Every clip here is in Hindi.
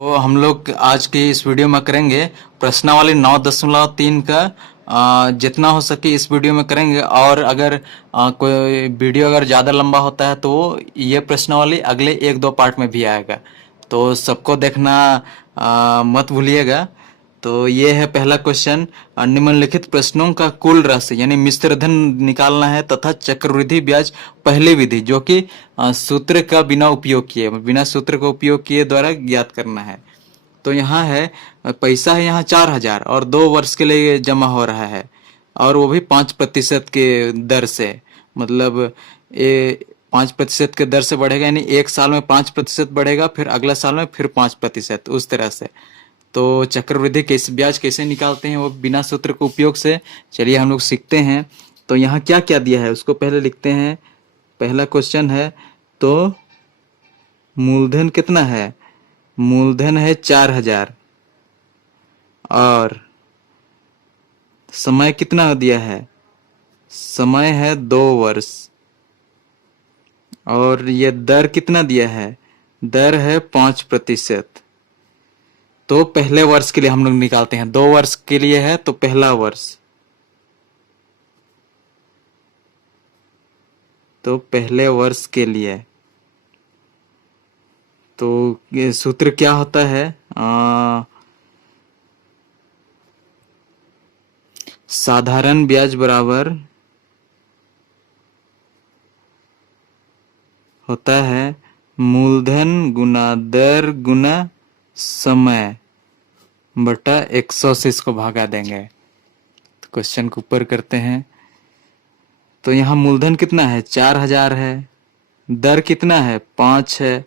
तो हम लोग आज की इस वीडियो में करेंगे प्रश्नावली 9.3 का जितना हो सके इस वीडियो में करेंगे। और अगर कोई वीडियो अगर ज़्यादा लंबा होता है तो ये प्रश्नावली अगले एक दो पार्ट में भी आएगा, तो सबको देखना मत भूलिएगा। तो ये है पहला क्वेश्चन। निम्नलिखित प्रश्नों का कुल राशि यानी मिश्र धन निकालना है तथा चक्रवृद्धि ब्याज पहली विधि जो कि सूत्र का बिना सूत्र का उपयोग किए द्वारा ज्ञात करना है। तो यहाँ है पैसा है यहाँ 4,000 और 2 वर्ष के लिए जमा हो रहा है, और वो भी 5% के दर से। मतलब ये 5% के दर से बढ़ेगा, यानी एक साल में 5% बढ़ेगा, फिर अगला साल में फिर 5%, उस तरह से। तो चक्रवृद्धि कैसे ब्याज कैसे निकालते हैं वो बिना सूत्र के उपयोग से, चलिए हम लोग सीखते हैं। तो यहाँ क्या क्या दिया है उसको पहले लिखते हैं। पहला क्वेश्चन है, तो मूलधन कितना है? मूलधन है 4,000 और समय कितना दिया है? समय है 2 वर्ष। और ये दर कितना दिया है? दर है 5%। तो पहले वर्ष के लिए हम लोग निकालते हैं। 2 वर्ष के लिए है तो पहला वर्ष, तो पहले वर्ष के लिए तो ये सूत्र क्या होता है? साधारण ब्याज बराबर होता है मूलधन गुना दर गुना समय बटा 100 से इसको भागा देंगे। तो क्वेश्चन को ऊपर करते हैं। तो यहाँ मूलधन कितना है? 4,000 है। दर कितना है? 5 है।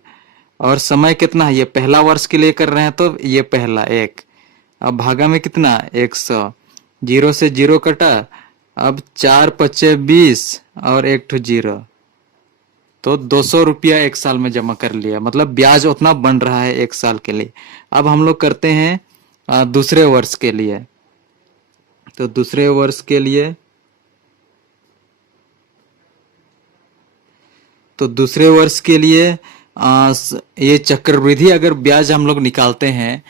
और समय कितना है? ये पहला वर्ष के लिए कर रहे हैं तो ये पहला एक। अब भागा में कितना? 100। 0 से 0 कटा। अब 4×5=20 और 1 तो 200 रुपया एक साल में जमा कर लिया। मतलब ब्याज उतना बन रहा है एक साल के लिए। अब हम लोग करते हैं दूसरे वर्ष के लिए। तो दूसरे वर्ष के लिए, ये चक्रवृद्धि अगर ब्याज हम लोग निकालते हैं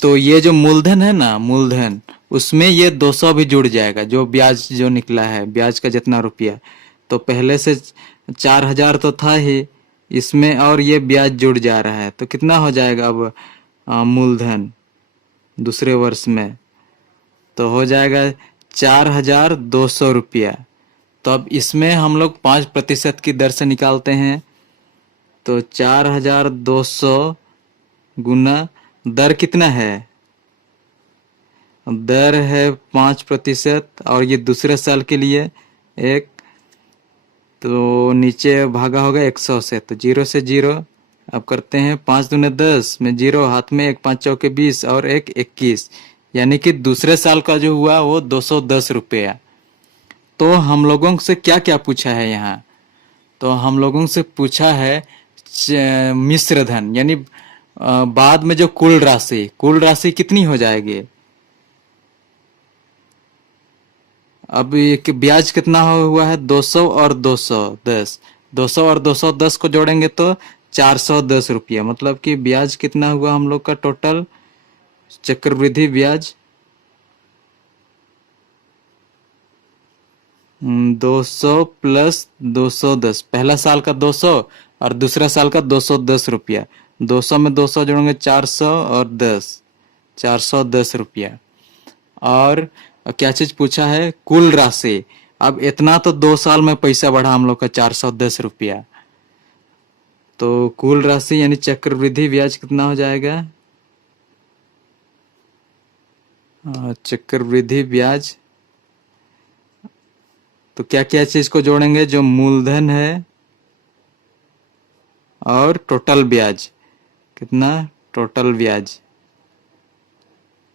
तो ये जो मूलधन है ना, मूलधन, उसमें ये 200 भी जुड़ जाएगा। जो ब्याज जो निकला है, ब्याज का जितना रुपया, तो पहले से 4,000 तो था ही, इसमें और ये ब्याज जुड़ जा रहा है। तो कितना हो जाएगा अब मूलधन दूसरे वर्ष में? तो हो जाएगा 4,200 रुपया। तो अब इसमें हम लोग 5% की दर से निकालते हैं। तो 4,200 गुना दर कितना है? दर है 5% और ये दूसरे साल के लिए एक। तो नीचे भागा होगा 100 से, तो 0 से 0। अब करते हैं 5 दूने 10 में 0 हाथ में, 1 5 चौके 20 और 1 21, यानी कि दूसरे साल का जो हुआ वो 210 रुपया। तो हम लोगों से क्या क्या पूछा है यहाँ? तो हम लोगों से पूछा है मिश्र धन, यानी बाद में जो कुल राशि कितनी हो जाएगी? अब ये ब्याज कितना हुआ है? 200 और 210। 200 और 210 को जोड़ेंगे तो 410 रुपया। मतलब कि ब्याज कितना हुआ हम लोग का टोटल चक्रवृद्धि ब्याज? 200 प्लस 210। पहला साल का 200 और दूसरा साल का 210 रुपया। 200 में 200 जोड़ेंगे 400 और 10, 410 रुपया। और क्या चीज पूछा है? कुल राशि। अब इतना तो 2 साल में पैसा बढ़ा हम लोग का 410 रुपया। तो कुल राशि यानी चक्रवृद्धि ब्याज कितना हो जाएगा? चक्रवृद्धि ब्याज, तो क्या क्या चीज को जोड़ेंगे? जो मूलधन है और टोटल ब्याज। कितना टोटल ब्याज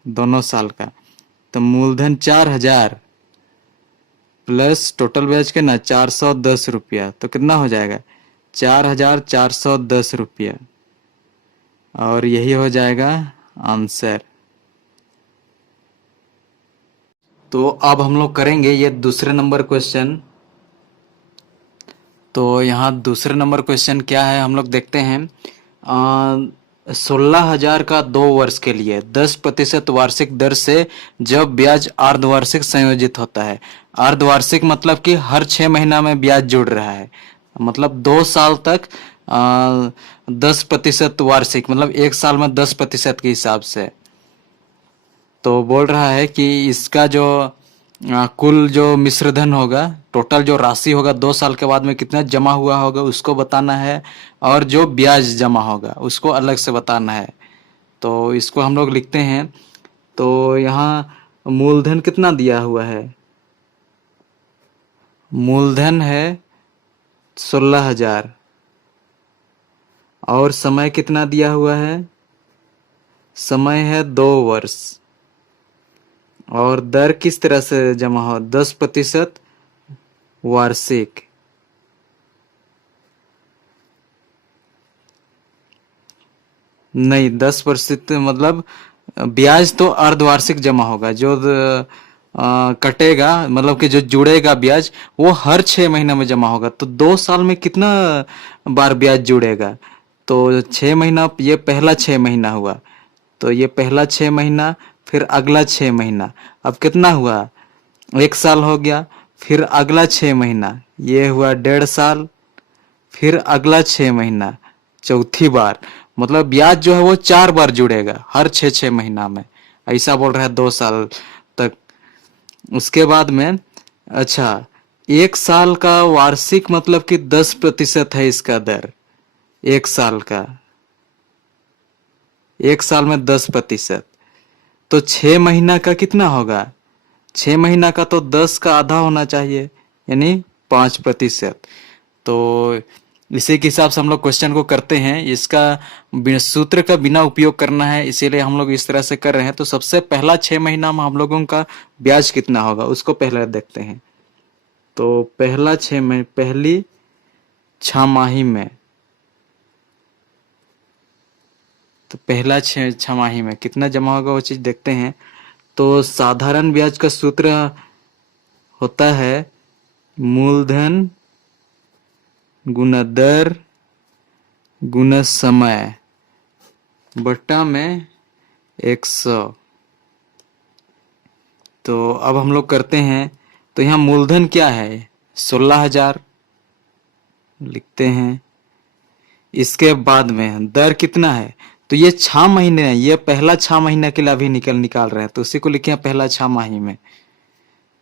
दोनों साल का? तो मूलधन 4,000 प्लस टोटल ब्याज के ना 410 रुपया, तो कितना हो जाएगा? 4,410 रुपया। और यही हो जाएगा आंसर। तो अब हम लोग करेंगे ये दूसरे नंबर क्वेश्चन। तो यहाँ दूसरे नंबर क्वेश्चन क्या है हम लोग देखते हैं। 16,000 का 2 वर्ष के लिए 10% वार्षिक दर से जब ब्याज अर्धवार्षिक संयोजित होता है। अर्धवार्षिक मतलब कि हर 6 महीना में ब्याज जुड़ रहा है, मतलब 2 साल तक 10% वार्षिक, मतलब 1 साल में 10% के हिसाब से। तो बोल रहा है कि इसका जो कुल जो मिश्र धन होगा, टोटल जो राशि होगा 2 साल के बाद में कितना जमा हुआ होगा उसको बताना है, और जो ब्याज जमा होगा उसको अलग से बताना है। तो इसको हम लोग लिखते हैं। तो यहाँ मूलधन कितना दिया हुआ है? मूलधन है 16,000, और समय कितना दिया हुआ है? समय है 2 वर्ष, और दर किस तरह से जमा हो? 10% वार्षिक। नहीं, 10% मतलब ब्याज तो अर्धवार्षिक जमा होगा, जो कटेगा मतलब कि जो जुड़ेगा ब्याज वो हर 6 महीना में जमा होगा। तो 2 साल में कितना बार ब्याज जुड़ेगा? तो 6 महीना, ये पहला 6 महीना हुआ, तो ये पहला 6 महीना, फिर अगला 6 महीना, अब कितना हुआ? 1 साल हो गया। फिर अगला 6 महीना, ये हुआ 1.5 साल। फिर अगला 6 महीना, चौथी बार, मतलब ब्याज जो है वो 4 बार जुड़ेगा हर 6 6 महीना में। ऐसा बोल रहा है 2 साल तक। उसके बाद में, अच्छा, 1 साल का वार्षिक मतलब कि 10% है इसका दर। 1 साल का, 1 साल में 10%, तो 6 महीना का कितना होगा? 6 महीना का तो 10 का आधा होना चाहिए, यानी 5%। तो इसी के हिसाब से हम लोग क्वेश्चन को करते हैं। इसका सूत्र का बिना उपयोग करना है, इसीलिए हम लोग इस तरह से कर रहे हैं। तो सबसे पहला 6 महीना में हम लोगों का ब्याज कितना होगा उसको पहले देखते हैं। तो पहली छमाही में, तो पहला छमाही में कितना जमा होगा वो चीज देखते हैं। तो साधारण ब्याज का सूत्र होता है मूलधन गुना दर गुना समय बट्टा में 100। तो अब हम लोग करते हैं। तो यहाँ मूलधन क्या है? 16,000 लिखते हैं। इसके बाद में दर कितना है? तो ये 6 महीने है, ये पहला 6 महीना के लिए अभी निकाल रहे हैं, तो उसी को लिखे हैं पहला 6 माही में।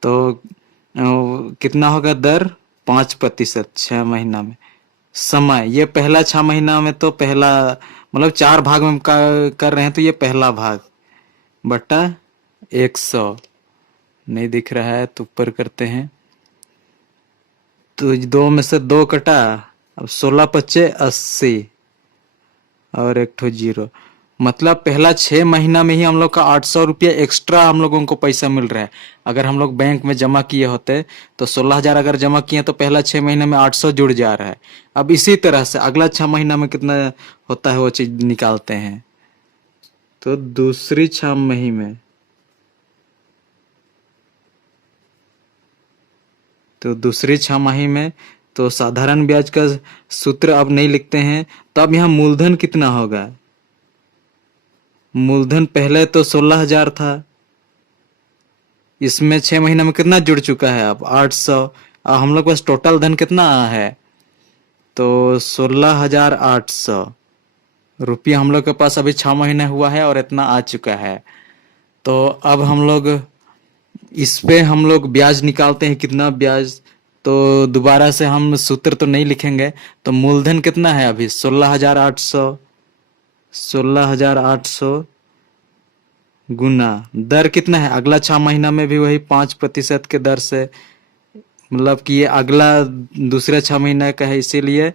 तो कितना होगा दर? 5% 6 महीना में। समय, ये पहला 6 महीना में, तो पहला मतलब 4 भाग में कर रहे हैं, तो ये पहला भाग बट्टा 100। नहीं दिख रहा है तो ऊपर करते हैं। तो 2 में से 2 कटा, अब 16 पच्चे 80, और एक ठो जीरो, मतलब पहला 6 महीना में ही हम लोग का 800 रुपया एक्स्ट्रा हम लोगों को पैसा मिल रहा है। अगर हम लोग बैंक में जमा किए होते तो 16,000 अगर जमा किए तो पहला 6 महीने में 800 जुड़ जा रहा है। अब इसी तरह से अगला 6 महीना में कितना होता है वो चीज निकालते हैं। तो दूसरी 6 माही में, तो दूसरी 6 माही में, तो साधारण ब्याज का सूत्र अब नहीं लिखते हैं। तो अब यहाँ मूलधन कितना होगा? मूलधन पहले तो 16,000 था, इसमें 6 महीना में कितना जुड़ चुका है? अब 800। हम लोग के पास टोटल धन कितना है? तो 16,800 रुपया हम लोग के पास अभी 6 महीने हुआ है और इतना आ चुका है। तो अब हम लोग इस पे हम लोग ब्याज निकालते हैं, कितना ब्याज। तो दोबारा से हम सूत्र तो नहीं लिखेंगे। तो मूलधन कितना है अभी? 16,800, 16,800 गुना दर कितना है? अगला 6 महीना में भी वही 5% के दर से, मतलब कि ये अगला दूसरे 6 महीने का है, इसीलिए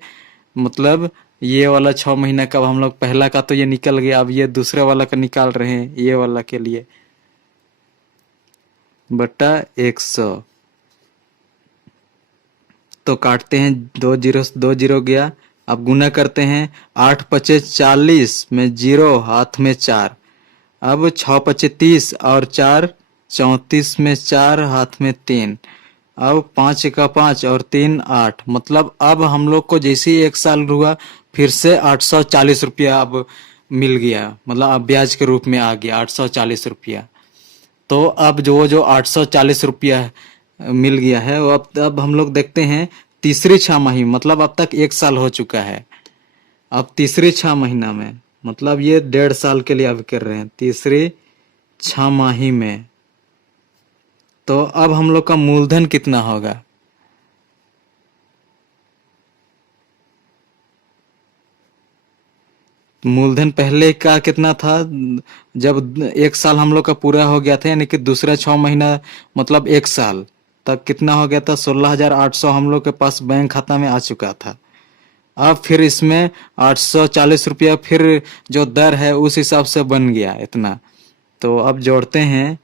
मतलब ये वाला 6 महीने का हम लोग, पहला का तो ये निकल गया, अब ये दूसरे वाला का निकाल रहे हैं, ये वाला के लिए बट्टा 100। तो काटते हैं, 2 जीरो गया। अब गुना करते हैं, 8 पचे 40 में जीरो, हाथ में 4। अब 6 पचे 30 और 4 34 में 4, हाथ में 3। अब 5 का 5 और 3 8, मतलब अब हम लोग को जैसे ही 1 साल हुआ फिर से 840 रुपया अब मिल गया, मतलब अब ब्याज के रूप में आ गया 840 रुपया। तो अब जो 840 रुपया मिल गया है, वो अब हम लोग देखते हैं तीसरी 6 माही, मतलब अब तक 1 साल हो चुका है। अब तीसरी 6 महीना में, मतलब ये 1.5 साल के लिए अब कर रहे हैं, तीसरी 6 माही में। तो अब हम लोग का मूलधन कितना होगा? मूलधन पहले का कितना था? जब 1 साल हम लोग का पूरा हो गया था, यानी कि दूसरा 6 महीना मतलब 1 साल तक कितना हो गया था? 16,800 हम लोग के पास बैंक खाता में आ चुका था। अब फिर इसमें 840 रुपया फिर जो दर है उस हिसाब से बन गया इतना। तो अब जोड़ते हैं,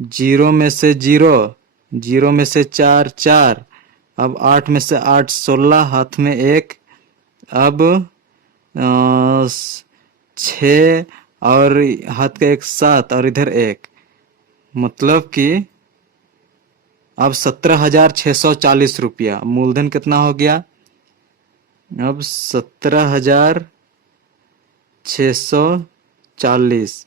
0 में से 0, 0 में से 4 4, अब 8 में से 8 16, हाथ में 1, अब 6 और हाथ का 1 7 और इधर 1, मतलब कि अब 17,640 रुपया मूलधन कितना हो गया? अब 17,640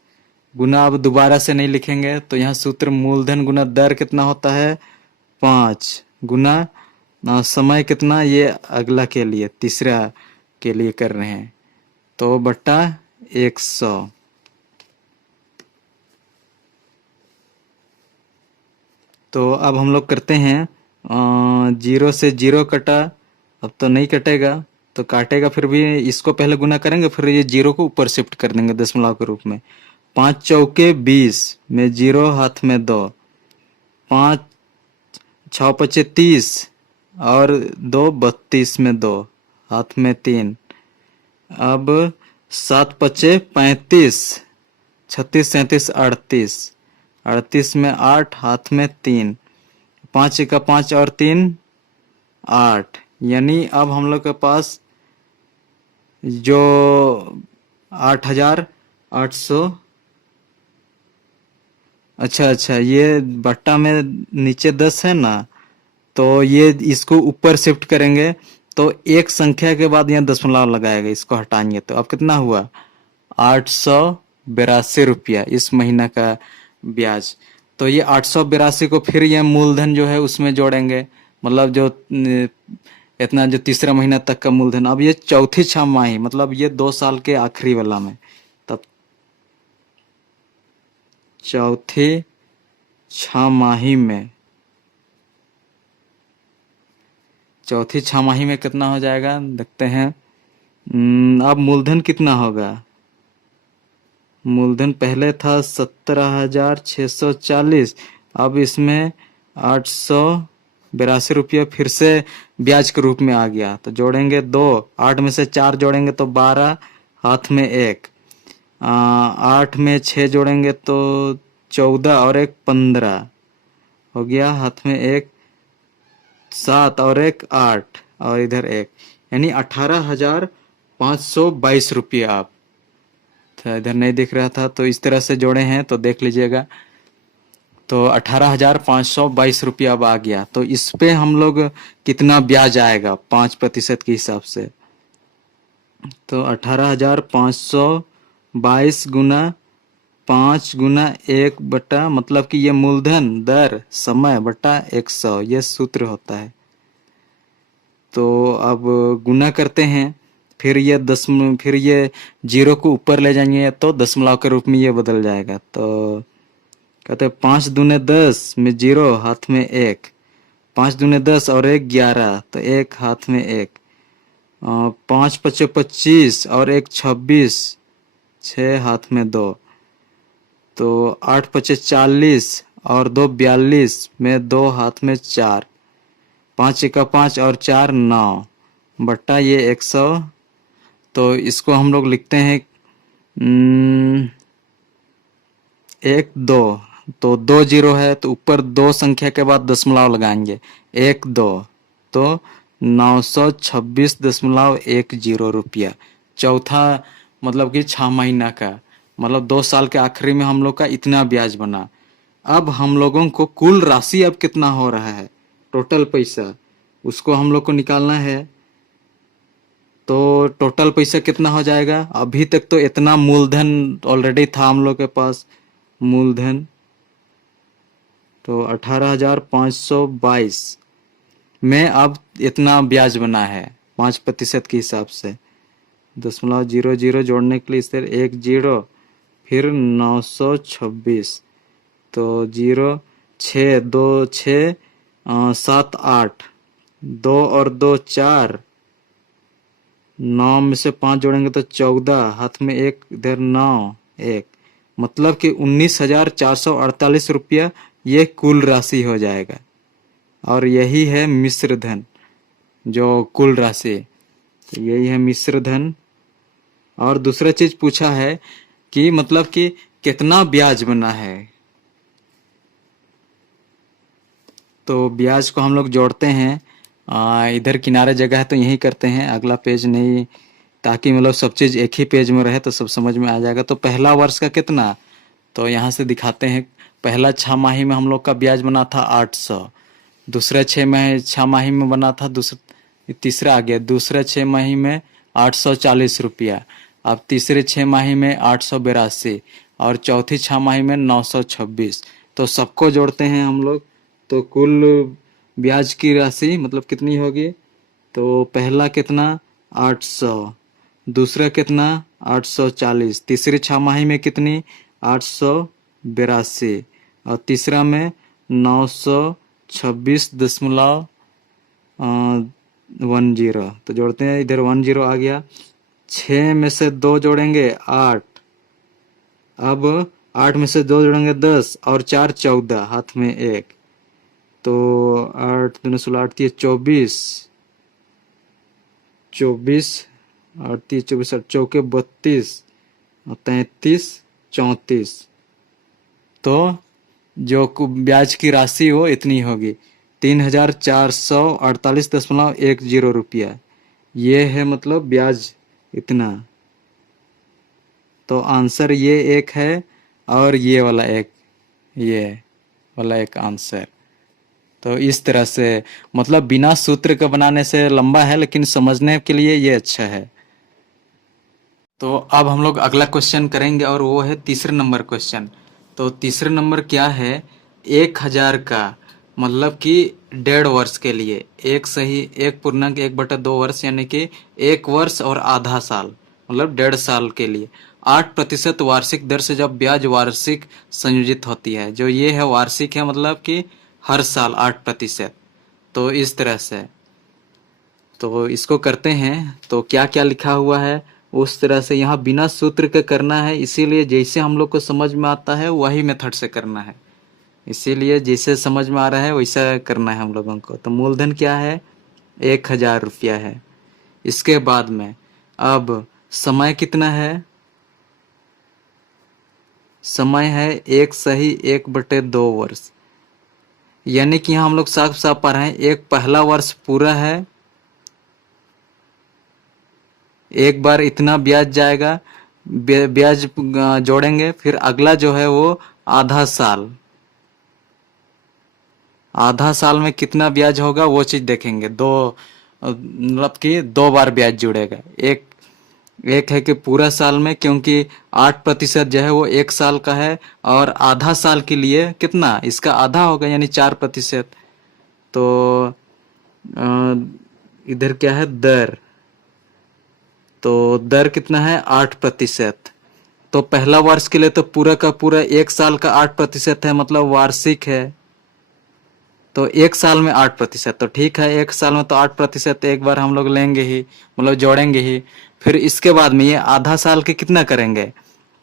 गुना, अब दोबारा से नहीं लिखेंगे तो यहाँ सूत्र मूलधन गुना दर कितना होता है? 5 गुना समय कितना, ये अगला के लिए तीसरा के लिए कर रहे हैं, तो बट्टा 100। तो अब हम लोग करते हैं, 0 से 0 कटा, अब तो नहीं कटेगा, तो काटेगा फिर भी, इसको पहले गुना करेंगे फिर ये 0 को ऊपर शिफ्ट कर देंगे दशमलव के रूप में। 5 चौके 20 में 0 हाथ में 2, 5 6 पचे 30 और 2 32 में 2 हाथ में 3, अब 7 पचे 35, 36 37 38, 38 में 8 हाथ में 3, 5 का 5 और 3 8, यानी अब हम लोग के पास जो 8,800, अच्छा ये बट्टा में नीचे 10 है ना, तो ये इसको ऊपर शिफ्ट करेंगे तो एक संख्या के बाद यहाँ दशमलव लगाएगा, इसको हटाएंगे तो अब कितना हुआ? 882 रुपया इस महीना का ब्याज। तो ये 882 को फिर ये मूलधन जो है उसमें जोड़ेंगे, मतलब जो इतना जो तीसरा महीना तक का मूलधन। अब ये चौथी 6 माही, मतलब ये 2 साल के आखिरी वाला में, तब चौथी 6 माही में, चौथी 6 माही में कितना हो जाएगा देखते हैं। अब मूलधन कितना होगा? मूलधन पहले था 17,640, अब इसमें 882 रुपया फिर से ब्याज के रूप में आ गया, तो जोड़ेंगे 2, 8 में से 4 जोड़ेंगे तो 12, हाथ में 1, 8 में 6 जोड़ेंगे तो 14 और 1 15 हो गया, हाथ में 1 7 और 1 8 और इधर 1, यानी 18,522 रुपया। आप था, इधर नहीं दिख रहा था तो इस तरह से जोड़े हैं तो देख लीजिएगा। तो 18,522 रुपया अब आ गया, तो इस पे हम लोग कितना ब्याज आएगा 5% के हिसाब से? तो 18,522 गुना 5 गुना 1 बटा, मतलब कि ये मूलधन दर समय बटा 100, ये सूत्र होता है। तो अब गुना करते हैं, फिर ये फिर ये 0 को ऊपर ले जाएंगे तो दशमलव के रूप में ये बदल जाएगा। तो कहते हैं 5 दूने 10 में 0 हाथ में 1, 5 दूने 10 और 1 11, तो 1 हाथ में 1, 5 पचे 25 और 1 26, 6 हाथ में 2, तो 8 पचे 40 और 2 42 में 2 हाथ में 4, 5 का 5 और 4 9 बट्टा ये 100। तो इसको हम लोग लिखते हैं 1 2, तो 2 0 है तो ऊपर 2 संख्या के बाद दशमलव लगाएंगे, 1 2, तो 926.10 रुपया चौथा, मतलब कि 6 महीना का, मतलब 2 साल के आखिरी में हम लोग का इतना ब्याज बना। अब हम लोगों को कुल राशि अब कितना हो रहा है, टोटल पैसा, उसको हम लोग को निकालना है। तो टोटल पैसा कितना हो जाएगा? अभी तक तो इतना मूलधन ऑलरेडी था हम लोग के पास, मूलधन तो 18,522 में अब इतना ब्याज बना है 5% के हिसाब से। 0.00 जोड़ने के लिए इस तरह 1 0 फिर 926 तो 0 6 2 6 7 8 2 और 2 4 9 में से 5 जोड़ेंगे तो 14, हाथ में 1 इधर 9 1 मतलब कि 19,448 रुपया ये कुल राशि हो जाएगा। और यही है मिश्र धन, जो कुल राशि, तो यही है मिश्र धन। और दूसरा चीज पूछा है कि मतलब कि कितना ब्याज बना है। तो ब्याज को हम लोग जोड़ते हैं, इधर किनारे जगह है तो यही करते हैं, अगला पेज नहीं, ताकि मतलब सब चीज एक ही पेज में रहे तो सब समझ में आ जाएगा। तो पहला वर्ष का कितना, तो यहाँ से दिखाते हैं। पहला 6 माही में हम लोग का ब्याज बना था 800, दूसरा 6 माही में बना था, तीसरा आ गया, दूसरा 6 माही में 840 रुपया, अब तीसरे 6 माही में 882 और चौथी 6 माही में 926। तो सबको जोड़ते हैं हम लोग, तो कुल ब्याज की राशि मतलब कितनी होगी। तो पहला कितना 800, दूसरा कितना 840, तीसरी 6 माही में कितनी 882 और तीसरा में 926.10। तो जोड़ते हैं, इधर 10 आ गया, 6 में से 2 जोड़ेंगे 8, अब 8 में से 2 जोड़ेंगे 10 और 4 14, हाथ में 1, तो 8 दूनी 16 8 24 24 8 24 8 चौके 32 और 33 34। तो जो ब्याज की राशि हो इतनी होगी 3,448.10 रुपया, ये है मतलब ब्याज इतना। तो आंसर ये एक है और ये वाला एक, ये वाला एक आंसर। तो इस तरह से मतलब बिना सूत्र का बनाने से लंबा है, लेकिन समझने के लिए ये अच्छा है। तो अब हम लोग अगला क्वेश्चन करेंगे और वो है तीसरे नंबर क्वेश्चन। तो तीसरे नंबर क्या है, 1,000 का मतलब कि 1.5 वर्ष के लिए, 1.1 वर्ष यानी कि 1 वर्ष और आधा साल मतलब 1.5 साल के लिए 8% वार्षिक दर से जब ब्याज वार्षिक संयोजित होती है, जो ये है वार्षिक है मतलब कि हर साल 8%। तो इस तरह से तो इसको करते हैं, तो क्या क्या लिखा हुआ है उस तरह से यहाँ बिना सूत्र के करना है, इसीलिए जैसे हम लोग को समझ में आता है वही मेथड से करना है, इसीलिए जैसे समझ में आ रहा है वैसा करना है हम लोगों को। तो मूलधन क्या है 1,000 रुपया है। इसके बाद में अब समय कितना है, समय है 1/1/2 वर्ष, यानी कि यहाँ हम लोग साफ साफ पा रहे हैं, एक पहला वर्ष पूरा है, एक बार इतना ब्याज जाएगा, ब्याज जोड़ेंगे, फिर अगला जो है वो आधा साल, आधा साल में कितना ब्याज होगा वो चीज देखेंगे। मतलब कि 2 बार ब्याज जुड़ेगा, एक है कि पूरा साल में, क्योंकि 8% जो है वो 1 साल का है, और आधा साल के लिए कितना इसका आधा होगा यानी 4%। तो इधर क्या है दर, तो दर कितना है 8%। तो पहला वर्ष के लिए तो पूरा का पूरा 1 साल का 8% है, मतलब वार्षिक है, तो 1 साल में 8%, तो ठीक है 1 साल में तो 8% एक बार हम लोग लेंगे ही, मतलब जोड़ेंगे ही। फिर इसके बाद में ये आधा साल के कितना करेंगे,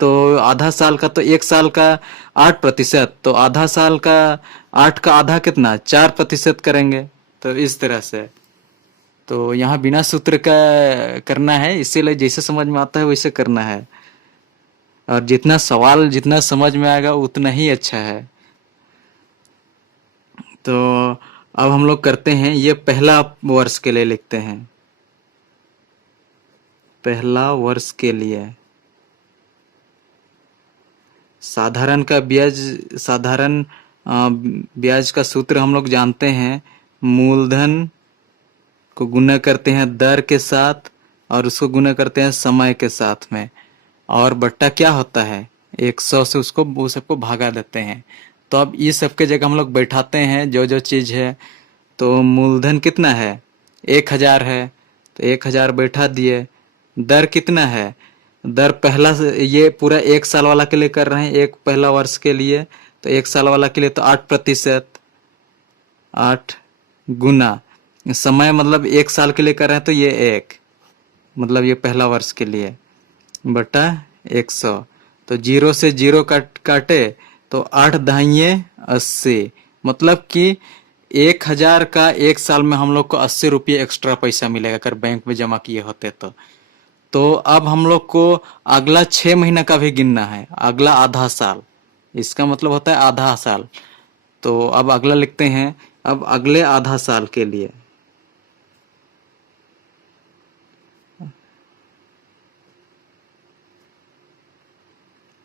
तो आधा साल का तो 1 साल का 8%, तो आधा साल का 8 का आधा कितना 4% करेंगे। तो इस तरह से तो यहाँ बिना सूत्र का करना है, इसीलिए जैसे समझ में आता है वैसे करना है, और जितना सवाल जितना समझ में आएगा उतना ही अच्छा है। तो अब हम लोग करते हैं, ये पहला वर्ष के लिए लिखते हैं, पहला वर्ष के लिए साधारण का ब्याज, साधारण ब्याज का सूत्र हम लोग जानते हैं, मूलधन को गुना करते हैं दर के साथ, और उसको गुना करते हैं समय के साथ में, और बट्टा क्या होता है 100 से उसको वो सबको भागा देते हैं। तो अब इस सब के जगह हम लोग बैठाते हैं जो जो चीज़ है। तो मूलधन कितना है 1000 है, तो 1000 बैठा दिए। दर कितना है, दर पहला ये पूरा 1 साल वाला के लिए कर रहे हैं, एक पहला वर्ष के लिए, तो 1 साल वाला के लिए तो 8%, 8 गुना समय मतलब 1 साल के लिए कर रहे हैं तो ये 1, मतलब ये पहला वर्ष के लिए, बटा 100। तो 0 से 0 काटे तो 8 दहाइये 80, मतलब कि 1000 का 1 साल में हम लोग को 80 रुपये एक्स्ट्रा पैसा मिलेगा अगर बैंक में जमा किए होते तो अब हम लोग को अगला 6 महीना का भी गिनना है, अगला आधा साल, इसका मतलब होता है आधा साल। तो अब अगला लिखते हैं, अब अगले आधा साल के लिए,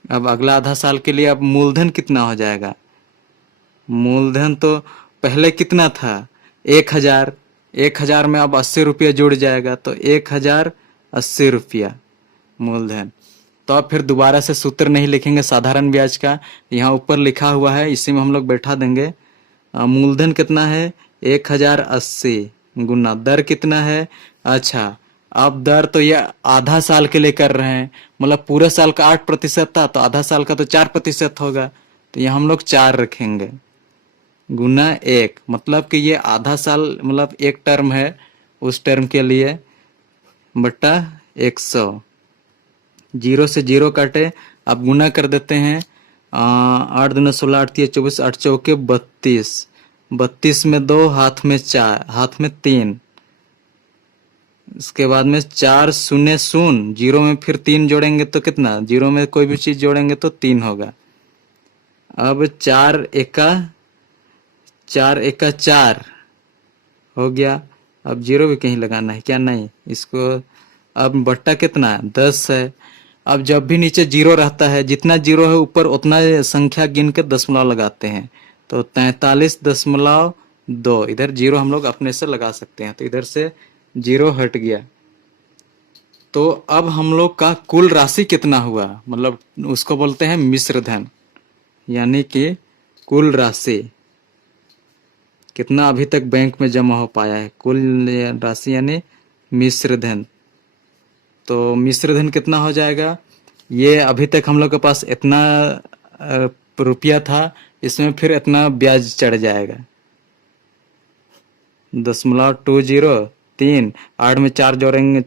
अब अगला आधा साल के लिए अब मूलधन कितना हो जाएगा, मूलधन तो पहले कितना था 1000, 1000 में अब 80 रुपया जुड़ जाएगा तो 1080 रुपया मूलधन। तो अब फिर दोबारा से सूत्र नहीं लिखेंगे साधारण ब्याज का, यहाँ ऊपर लिखा हुआ है इसी में हम लोग बैठा देंगे। मूलधन कितना है 1080 गुना दर कितना है, अच्छा अब दर तो ये आधा साल के लिए कर रहे हैं, मतलब पूरे साल का 8% था तो आधा साल का तो 4% होगा, तो यहाँ हम लोग 4 रखेंगे गुना 1, मतलब कि ये आधा साल मतलब एक टर्म है उस टर्म के लिए, बट्टा 100। 0 से 0 काटे, अब गुना कर देते हैं, 8 दूना 16, 8 तिया 24, 8 चौके 32, 32 में 2, हाथ में 4, हाथ में 3, इसके बाद में 4 शून्य शून्य, 0 में फिर 3 जोड़ेंगे तो कितना, 0 में कोई भी चीज जोड़ेंगे तो 3 होगा। अब 4 एका 4 हो गया। अब 0 भी कहीं लगाना है क्या, नहीं, इसको अब बट्टा कितना है 10 है। अब जब भी नीचे 0 रहता है, जितना 0 है ऊपर उतना संख्या गिन के दशमलव लगाते हैं, तो 43.2, इधर 0 हम लोग अपने से लगा सकते हैं, तो इधर से 0 हट गया। तो अब हम लोग का कुल राशि कितना हुआ, मतलब उसको बोलते हैं मिश्र धन, यानी कि कुल राशि कितना अभी तक बैंक में जमा हो पाया है, कुल राशि यानी मिश्र धन। तो मिश्र धन कितना हो जाएगा, ये अभी तक हम लोग के पास इतना रुपया था, इसमें फिर इतना ब्याज चढ़ जाएगा, 0.20, 8 में 4 जोड़ेंगे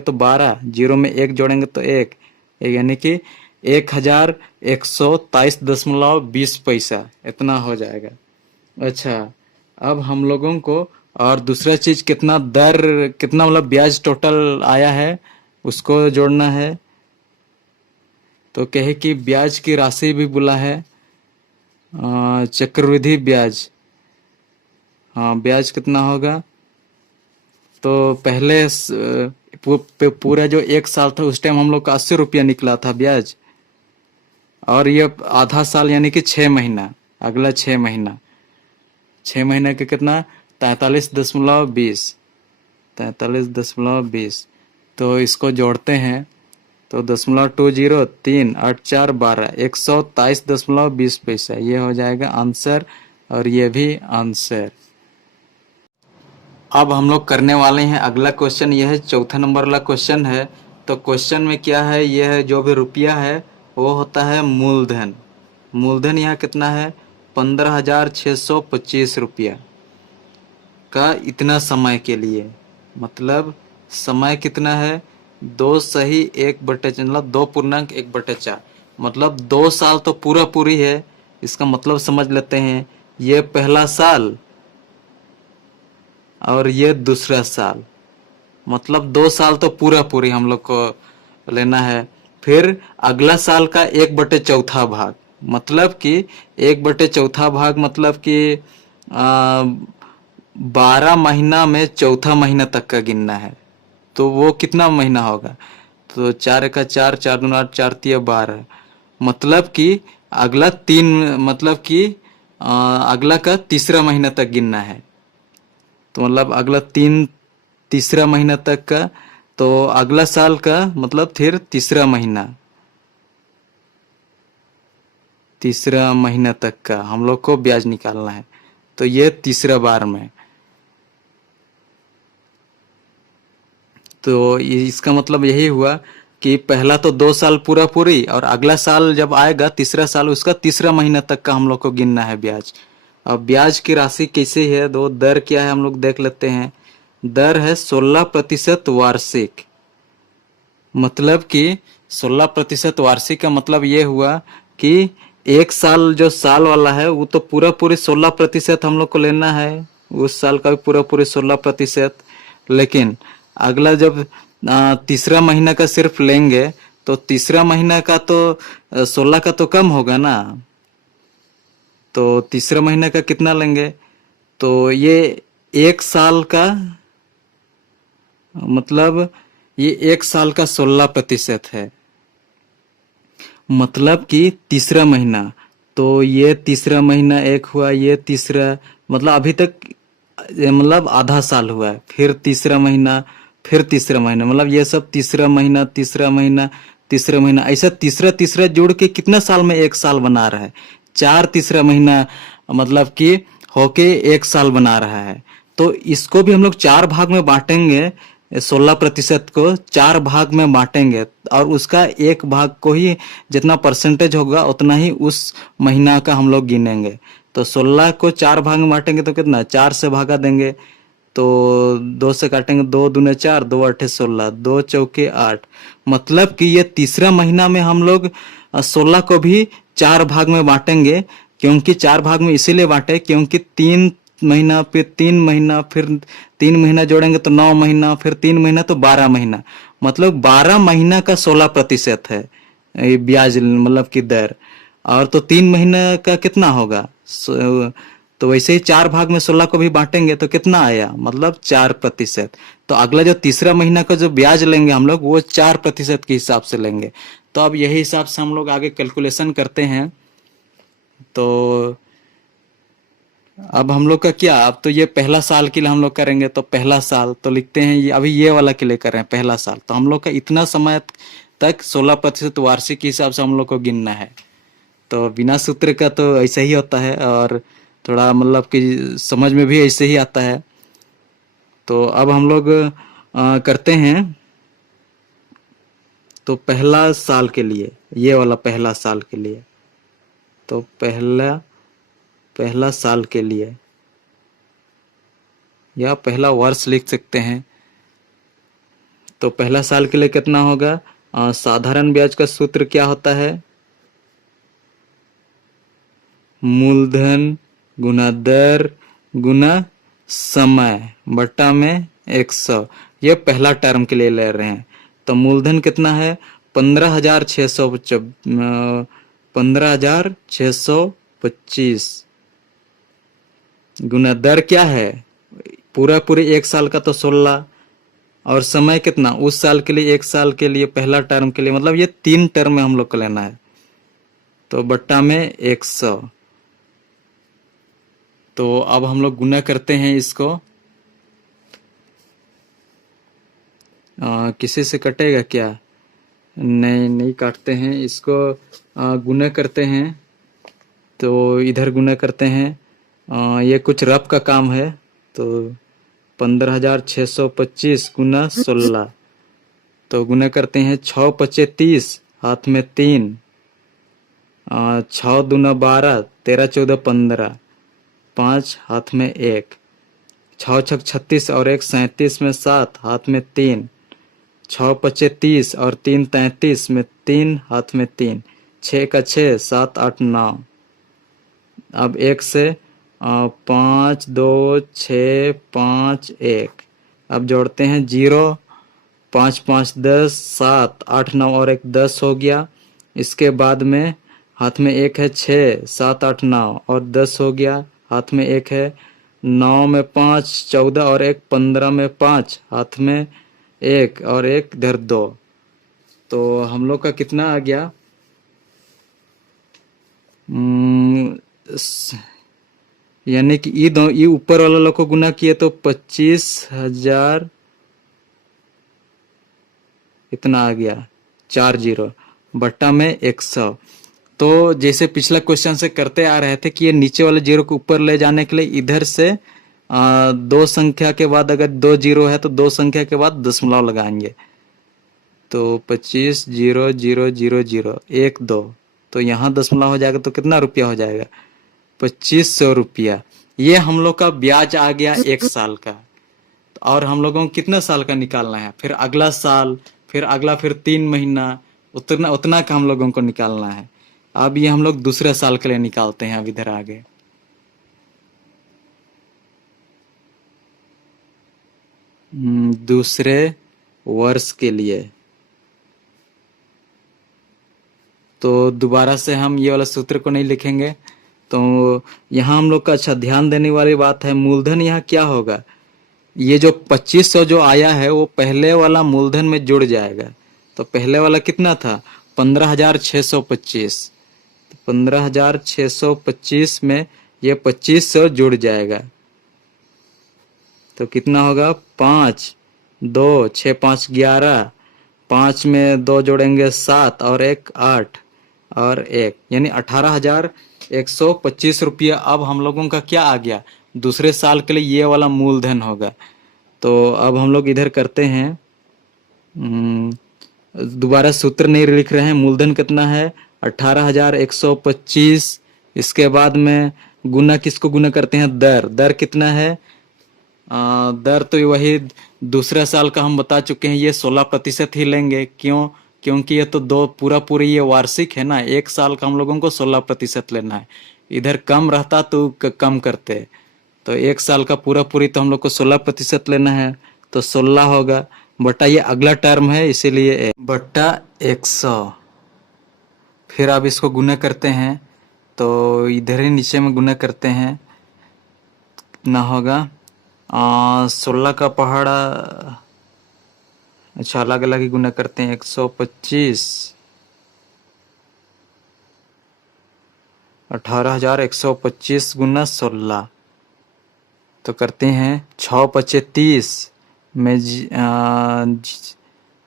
तो 12, 0 में 1 जोड़ेंगे तो 1, यानी कि 1123.20 पैसा इतना हो जाएगा। अच्छा अब हम लोगों को और दूसरा चीज कितना दर, कितना मतलब ब्याज टोटल आया है उसको जोड़ना है। तो कहे कि ब्याज की राशि भी बोला है चक्रवृद्धि ब्याज, हाँ ब्याज कितना होगा, तो पहले पूरा जो 1 साल था उस टाइम हम लोग का 80 रुपया निकला था ब्याज, और ये आधा साल यानी कि 6 महीना, अगला 6 महीना, 6 महीने के कितना 43.20, तो इसको जोड़ते हैं तो 0.20, 3, 8, 4, 12, 123.20 पैसा, ये हो जाएगा आंसर, और ये भी आंसर। अब हम लोग करने वाले हैं अगला क्वेश्चन, यह है चौथा नंबर वाला क्वेश्चन है। तो क्वेश्चन में क्या है, यह है जो भी रुपया है वो होता है मूलधन। मूलधन यहाँ कितना है 15,625 रुपया का इतना समय के लिए, मतलब समय कितना है 2 सही 1/4, मतलब 2.1/4, मतलब 2 साल तो पूरा पूरी है। इसका मतलब समझ लेते हैं, ये पहला साल और ये दूसरा साल, मतलब 2 साल तो पूरा पूरी हम लोग को लेना है। फिर अगला साल का 1/4 भाग, मतलब कि 1/4 भाग मतलब कि 12 महीना में चौथा महीना तक का गिनना है, तो वो कितना महीना होगा, तो 4 का 4, 4 दूना 8, 4 तिया 12, मतलब कि अगला 3, मतलब कि अगला का तीसरा महीना तक गिनना है, तो मतलब अगला तीसरा महीना तक का, तो अगला साल का मतलब फिर तीसरा महीना तक का हम लोग को ब्याज निकालना है। तो ये तीसरा बार में, तो इसका मतलब यही हुआ कि पहला तो 2 साल पूरा पूरी, और अगला साल जब आएगा तीसरा साल, उसका तीसरा महीना तक का हम लोग को गिनना है ब्याज। अब ब्याज की राशि कैसे है, दो दर क्या है हम लोग देख लेते हैं। दर है 16% वार्षिक। मतलब कि 16% वार्षिक का मतलब ये हुआ कि एक साल जो साल वाला है वो तो पूरा पूरी 16% हम लोग को लेना है, उस साल का भी पूरा पूरी 16%। लेकिन अगला जब तीसरा महीना का सिर्फ लेंगे तो तीसरा महीना का तो 16 का तो कम होगा ना। तो तीसरा महीना का कितना लेंगे, तो ये एक साल का मतलब ये एक साल का 16% है। मतलब कि तीसरा महीना, तो ये तीसरा महीना एक हुआ, ये तीसरा, मतलब अभी तक मतलब आधा साल हुआ है, फिर तीसरा महीना, फिर तीसरा महीना, मतलब ये सब तीसरा महीना तीसरा महीना तीसरा महीना, ऐसा तीसरा तीसरा जोड़ के कितना साल में एक साल बना रहा है, 4 तीसरा महीना मतलब कि होके एक साल बना रहा है। तो इसको भी हम लोग 4 भाग में बांटेंगे, 16% को 4 भाग में बांटेंगे, और उसका एक भाग को ही जितना परसेंटेज होगा उतना ही उस महीना का हम लोग गिनेंगे। तो 16 को 4 भाग में बांटेंगे तो कितना, 4 से भागा देंगे, तो 2 से काटेंगे, 2 दूने 4, 2 आठे 16, 2 चौके 8। मतलब कि ये तीसरा महीना में हम लोग 16 को भी 4 भाग में बांटेंगे। क्योंकि 4 भाग में इसीलिए बांटे क्योंकि 3 महीना, फिर 3 महीना, फिर 3 महीना जोड़ेंगे तो 9 महीना, फिर 3 महीना तो 12 महीना, मतलब 12 महीना का 16% है ये ब्याज मतलब की दर। और तो 3 महीना का कितना होगा, तो वैसे ही 4 भाग में 16 को भी बांटेंगे तो कितना आया, मतलब 4%। तो अगला जो तीसरा महीना का जो ब्याज लेंगे हम लोग वो 4% के हिसाब से लेंगे। तो अब यही हिसाब से हम लोग आगे कैलकुलेशन करते हैं। तो अब हम लोग का क्या, अब तो ये पहला साल के लिए हम लोग करेंगे, तो पहला साल तो लिखते हैं, ये अभी ये वाला के लिए कर रहे हैं पहला साल, तो हम लोग का इतना समय तक 16% वार्षिक के हिसाब से हम लोग को गिनना है। तो बिना सूत्र का तो ऐसा ही होता है, और थोड़ा मतलब कि समझ में भी ऐसे ही आता है। तो अब हम लोग करते हैं। तो पहला साल के लिए, ये वाला पहला साल के लिए, तो पहला पहला साल के लिए या पहला वर्ष लिख सकते हैं। तो पहला साल के लिए कितना होगा, साधारण ब्याज का सूत्र क्या होता है, मूलधन गुना दर गुना समय बट्टा में 100। ये पहला टर्म के लिए ले रहे हैं। तो मूलधन कितना है, 15,625 गुना दर क्या है, पूरा पूरे एक साल का तो 16, और समय कितना, उस साल के लिए, एक साल के लिए, पहला टर्म के लिए, मतलब ये 3 टर्म में हम लोग को लेना है, तो बट्टा में 100। तो अब हम लोग गुना करते हैं इसको। किसी से कटेगा क्या, नहीं नहीं काटते हैं इसको, गुना करते हैं। तो इधर गुना करते हैं, ये कुछ रफ का काम है। तो 15,625 गुना 16, तो गुना करते हैं, 6 पचे 30, हाथ में 3, 6 दूना 12, 13 14 15, 5 हाथ में 1, 6 छक 36 और 1 37 में 7, हाथ में 3, 6 पचे 30 और 3 33 में 3, हाथ में 3, 6 का 6, 7 8 9। अब 1 से 5 2 6 5 1, अब जोड़ते हैं 0, 5 5 10, 7 8 9 और 1 10 हो गया। इसके बाद में हाथ में 1 है, 6 7 8 9 और 10 हो गया, हाथ में 1 है, 9 में 5 14 और 1 15 में 5, हाथ में 1 और 1 इधर 2। तो हम लोग का कितना आ गया, यानी कि ये ऊपर वाला लोग को गुना किए तो 25,000 इतना आ गया 40 बट्टा में 100। तो जैसे पिछला क्वेश्चन से करते आ रहे थे कि ये नीचे वाले जीरो को ऊपर ले जाने के लिए इधर से दो संख्या के बाद अगर दो जीरो है तो दो संख्या के बाद दशमलव लगाएंगे। तो 25,000,000 एक दो, तो यहाँ दशमलव हो जाएगा तो कितना रुपया हो जाएगा? 2500 रुपया। ये हम लोग का ब्याज आ गया 1 साल का। और हम लोगों को कितना साल का निकालना है? फिर अगला साल, फिर अगला, फिर 3 महीना, उतना उतना का हम लोगों को निकालना है। अब ये हम लोग दूसरे साल के लिए निकालते हैं। अब इधर आगे दूसरे वर्ष के लिए, तो दोबारा से हम ये वाला सूत्र को नहीं लिखेंगे। तो यहाँ हम लोग का अच्छा ध्यान देने वाली बात है, मूलधन यहाँ क्या होगा? ये जो 2500 जो आया है वो पहले वाला मूलधन में जुड़ जाएगा। तो पहले वाला कितना था? 15,625। तो 15,625 में ये 2500 जुड़ जाएगा। तो कितना होगा? 5, 2, 6, 5, 11, 5 में 2 जोड़ेंगे 7 और 1 8 और 1 यानी 18,125 रुपया। अब हम लोगों का क्या आ गया? दूसरे साल के लिए ये वाला मूलधन होगा। तो अब हम लोग इधर करते हैं, दोबारा सूत्र नहीं लिख रहे हैं। मूलधन कितना है? 18,125। इसके बाद में गुना किसको गुना करते हैं? दर। दर कितना है? दर तो वही दूसरा साल का हम बता चुके हैं, ये 16% ही लेंगे। क्यों? क्योंकि ये तो दो पूरा ये वार्षिक है ना, 1 साल का हम लोगों को 16% लेना है। इधर कम रहता तो कम करते, तो 1 साल का पूरी तो हम लोग को 16% लेना है, तो 16 होगा बटा ये अगला टर्म है इसीलिए बट्टा 100। फिर अब इसको गुना करते हैं, तो इधर ही नीचे में गुना करते हैं। कितना होगा? 16 का पहाड़ा, अच्छा अलग अलग ही गुना करते हैं। 125, 18,125 गुना 16, तो करते हैं 6 पचे 30 में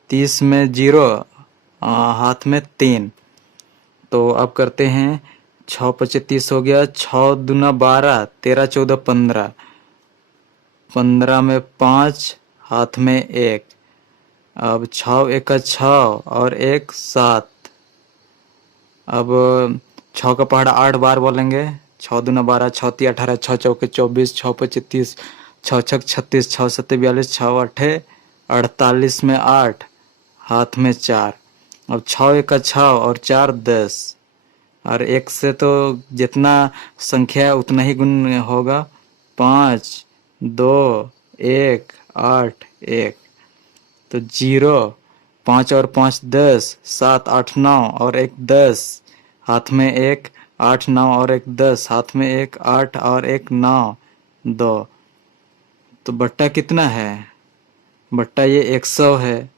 30 में 0, हाथ में 3। तो अब करते हैं 6 पचे 30 हो गया, 6 दूना 12, 13 14 15, 15 में 5, हाथ में 1। अब 6 1 का 6 और 1 7। अब 6 का पहाड़ा 8 बार बोलेंगे। 6 दूना 12, 6 3 18, 6 चौके 24, 6 पचे 30, 6 छक 36, 6 सत्ते 42, 6 अठे 48 में 8, हाथ में 4। अब 6 1 का 6 और 4 10, और 1 से तो जितना संख्या है उतना ही गुण होगा। 5 2 1 8 1, तो 0, 5 और 5 10, 7 8 9 और 1 10, हाथ में 1, 8 9 और 1 10, हाथ में 1 8 और 1 9 2। तो बट्टा कितना है? बट्टा ये 100 है।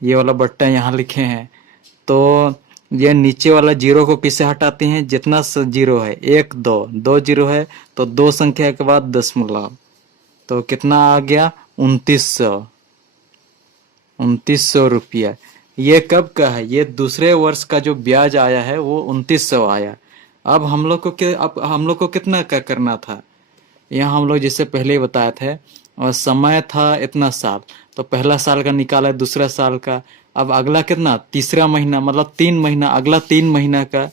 ये वाला बट्टा यहाँ लिखे हैं। तो ये नीचे वाला जीरो को किससे हटाते हैं? जितना जीरो है, 1 2 2 जीरो है तो दो संख्या के बाद दशमलव, तो कितना आ गया? 2900 रुपया। ये कब का है? ये दूसरे वर्ष का जो ब्याज आया है वो 2900 आया। अब हम लोग को कितना क्या करना था? यहाँ हम लोग जैसे पहले ही बताए थे, और समय था इतना साल, तो पहला साल का निकाला, दूसरा साल का। अब अगला कितना? तीसरा महीना, मतलब 3 महीना, अगला 3 महीना का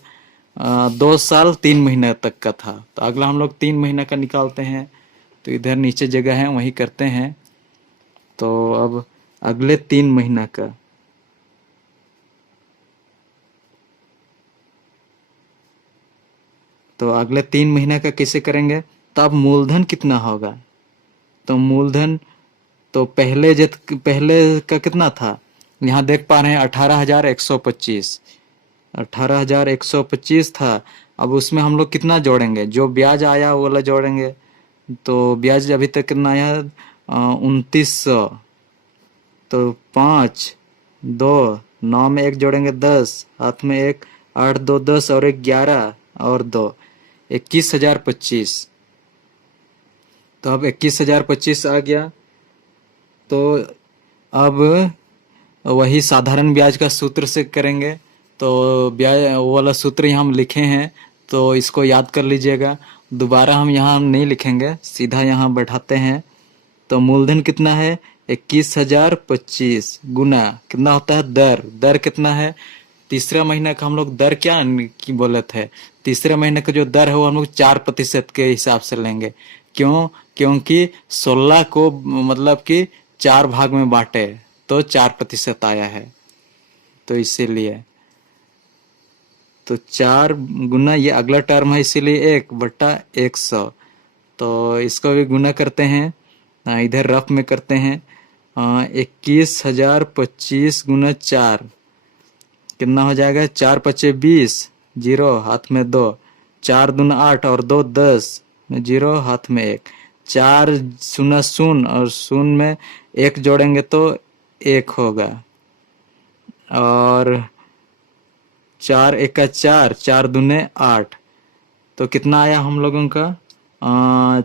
2 साल 3 महीना तक का था, तो अगला हम लोग 3 महीना का निकालते हैं। तो इधर नीचे जगह है वहीं करते हैं। तो अब अगले 3 महीना का, तो अगले 3 महीने का कैसे करेंगे? तो अब मूलधन कितना होगा? तो मूलधन तो पहले का कितना था? यहाँ देख पा रहे हैं 18,125, 18,125 था। अब उसमें हम लोग कितना जोड़ेंगे? जो ब्याज आया वो वाला जोड़ेंगे। तो ब्याज अभी तक कितना आया? 2900। तो 5 2 9 में 1 जोड़ेंगे 10, हाथ में 1 8 2 10 और 1 11 और 2 21,025। तो अब 21,025 आ गया। तो अब वही साधारण ब्याज का सूत्र से करेंगे। तो ब्याज वो वाला सूत्र यहाँ हम लिखे हैं, तो इसको याद कर लीजिएगा। दोबारा हम यहाँ नहीं लिखेंगे, सीधा यहाँ बैठाते हैं। तो मूलधन कितना है 21,025 गुना कितना होता है दर, दर कितना है तीसरा महीना का हम लोग दर क्या की बोले थे, तीसरे महीने का जो दर है वो हम लोग 4% के हिसाब से लेंगे। क्यों? क्योंकि 16 को मतलब कि 4 भाग में बांटे तो 4% आया है, तो इसीलिए तो 4 गुना ये अगला टर्म है, इसीलिए 1/100। तो इसको भी गुना करते हैं, इधर रफ में करते हैं। 21,025 गुना 4 कितना हो जाएगा, 4 पचे 20, 0 हाथ में 2, 4 दूना 8 और 2 10, 0 हाथ में 1, 4 शून्य शून्य और शून्य में 1 जोड़ेंगे तो 1 होगा। और 4 एका 4, 4 दूने 8, तो कितना आया हम लोगों का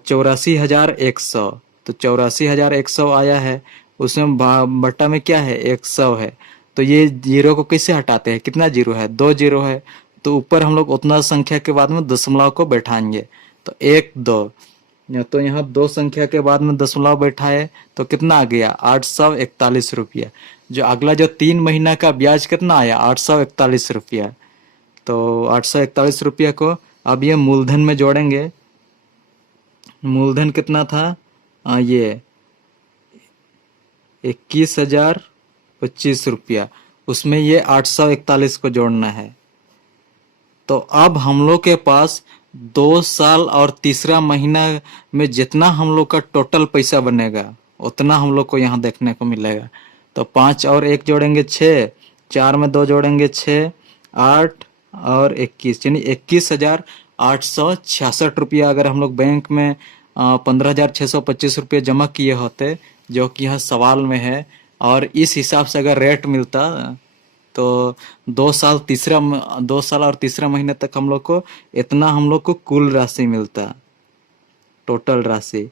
84,100। तो 84,100 आया है, उसमें बट्टा में क्या है 100 है। तो ये जीरो को कैसे हटाते हैं, कितना जीरो है 2 जीरो है, तो ऊपर हम लोग उतना संख्या के बाद में दशमलव को बैठाएंगे। तो 1 2, तो यहाँ 2 संख्या के बाद में दशमलव बैठाए तो कितना आ गया 841 रुपया। जो अगला जो 3 महीना का ब्याज कितना आया 841 रुपया। तो 841 रुपया को अब ये मूलधन में जोड़ेंगे। मूलधन कितना था ये 21,025 रुपया, उसमें ये 841 को जोड़ना है। तो अब हम लोग के पास 2 साल और तीसरा महीना में जितना हम लोग का टोटल पैसा बनेगा उतना हम लोग को यहाँ देखने को मिलेगा। तो 5 और 1 जोड़ेंगे 6, 4 में 2 जोड़ेंगे 6, 8 और 21, यानी 21,866 रुपया अगर हम लोग बैंक में 15,625 रुपये जमा किए होते, जो कि यहाँ सवाल में है, और इस हिसाब से अगर रेट मिलता तो 2 साल और तीसरा महीने तक हम लोग को इतना हम लोग को कुल राशि मिलता, टोटल राशि।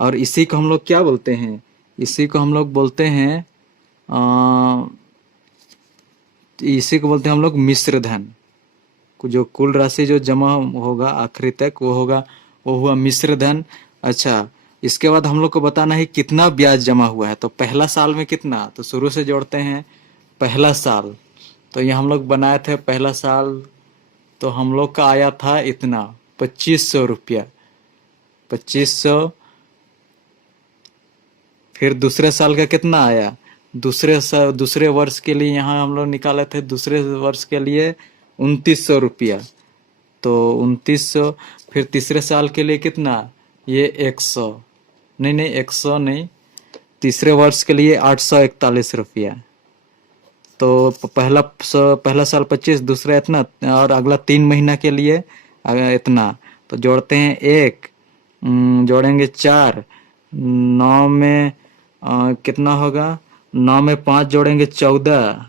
और इसी को हम लोग क्या बोलते हैं, इसी को हम लोग बोलते हैं इसी को बोलते हैं हम लोग मिश्र धन। जो कुल राशि जो जमा होगा आखिरी तक वो होगा, वो हुआ मिश्र धन। अच्छा, इसके बाद हम लोग को बताना है कितना ब्याज जमा हुआ है। तो पहला साल में कितना, तो शुरू से जोड़ते हैं। पहला साल तो ये हम लोग बनाए थे, पहला साल तो हम लोग का आया था इतना 2500 रुपया, 2500। फिर दूसरे साल का कितना आया, दूसरे वर्ष के लिए यहाँ हम लोग निकाले थे, दूसरे वर्ष के लिए 2900 रुपया, तो 2900। फिर तीसरे साल के लिए कितना, ये 100 नहीं 100 नहीं, तीसरे वर्ष के लिए 841 रुपया। तो पहला साल 25, दूसरा इतना, और अगला 3 महीना के लिए इतना। तो जोड़ते हैं 1, जोड़ेंगे 4, 9 में कितना होगा, 9 में 5 जोड़ेंगे 14,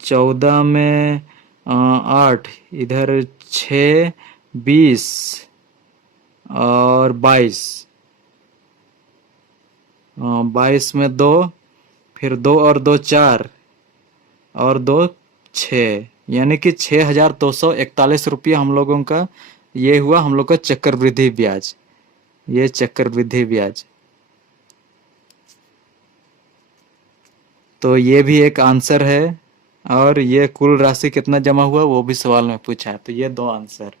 14 में 8, इधर 6, 20 और 22, 22 में 2, फिर 2 और 2 4 और 2 6, यानी कि 6,241 रुपया हम लोगों का ये हुआ हम लोग का चक्रवृद्धि ब्याज, ये चक्रवृद्धि ब्याज। तो ये भी एक आंसर है, और ये कुल राशि कितना जमा हुआ वो भी सवाल में पूछा है। तो ये 2 आंसर।